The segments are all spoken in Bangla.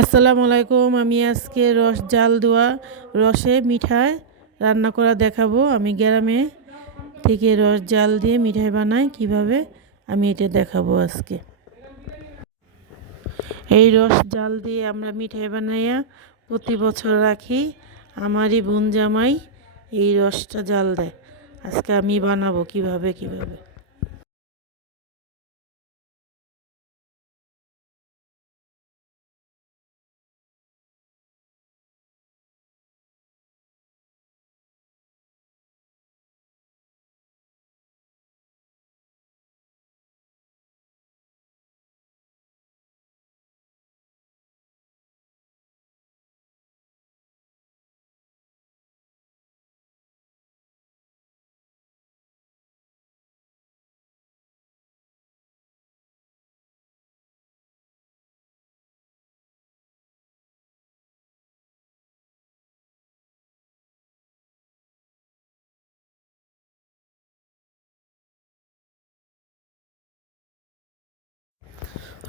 আসসালামু আলাইকুম। আমি আজকে রস জাল দেওয়া রসে মিঠাই রান্না করা দেখাবো। আমি গ্রামে থেকে রস জাল দিয়ে মিঠাই বানাই কিভাবে আমি এটা দেখাবো আজকে। এই রস জাল দিয়ে আমরা মিঠাই বানাইয়া প্রতি বছর রাখি। আমারই বোন জামাই এই রসটা জাল দেয়। আজকে আমি বানাবো কিভাবে।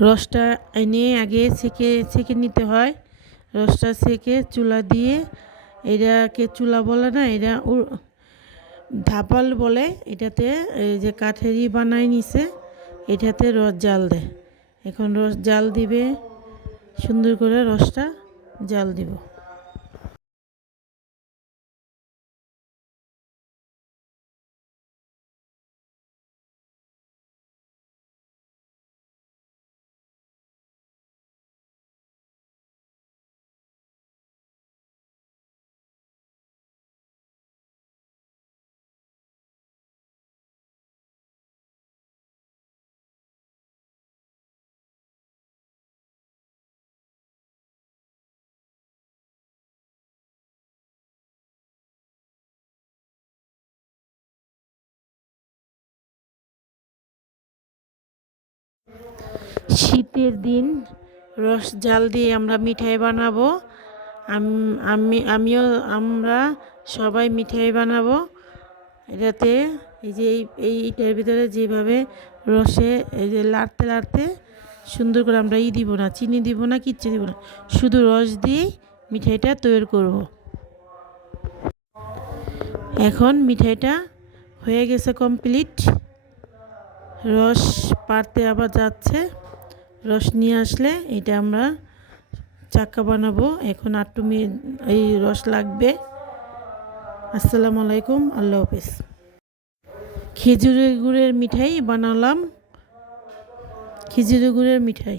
রসটা এনে আগে ছেঁকে নিতে হয়। রসটা ছেঁকে চুলা দিয়ে, এটাকে চুলা বলে না, এটা ধাপাল বলে। এটাতে এই যে কাঠেরই বানাই নিছে, এটাতে রস জাল দেয়। এখন রস জাল দিবে, সুন্দর করে রসটা জাল দিব। শীতের দিন রস জাল দিয়ে আমরা মিঠাই বানাবো। আমরা সবাই মিঠাই বানাবো। এটাতে এই যে এইটার ভিতরে যেভাবে রসে এই যে লাড়তে সুন্দর করে আমরা দিব না, চিনি দিব না, কিচ্ছু দিব না, শুধু রস দিয়ে মিঠাইটা তৈরি করব। এখন মিঠাইটা হয়ে গেছে কমপ্লিট। রস পাড়তে আবার যাচ্ছে। রস নিয়ে আসলে এটা আমরা চাক্কা বানাবো। এখন এই রস লাগবে। আসসালামু আলাইকুম, আল্লাহ হাফেজ। খেজুরের গুড়ের মিঠাই বানালাম, খেজুরের গুড়ের মিঠাই।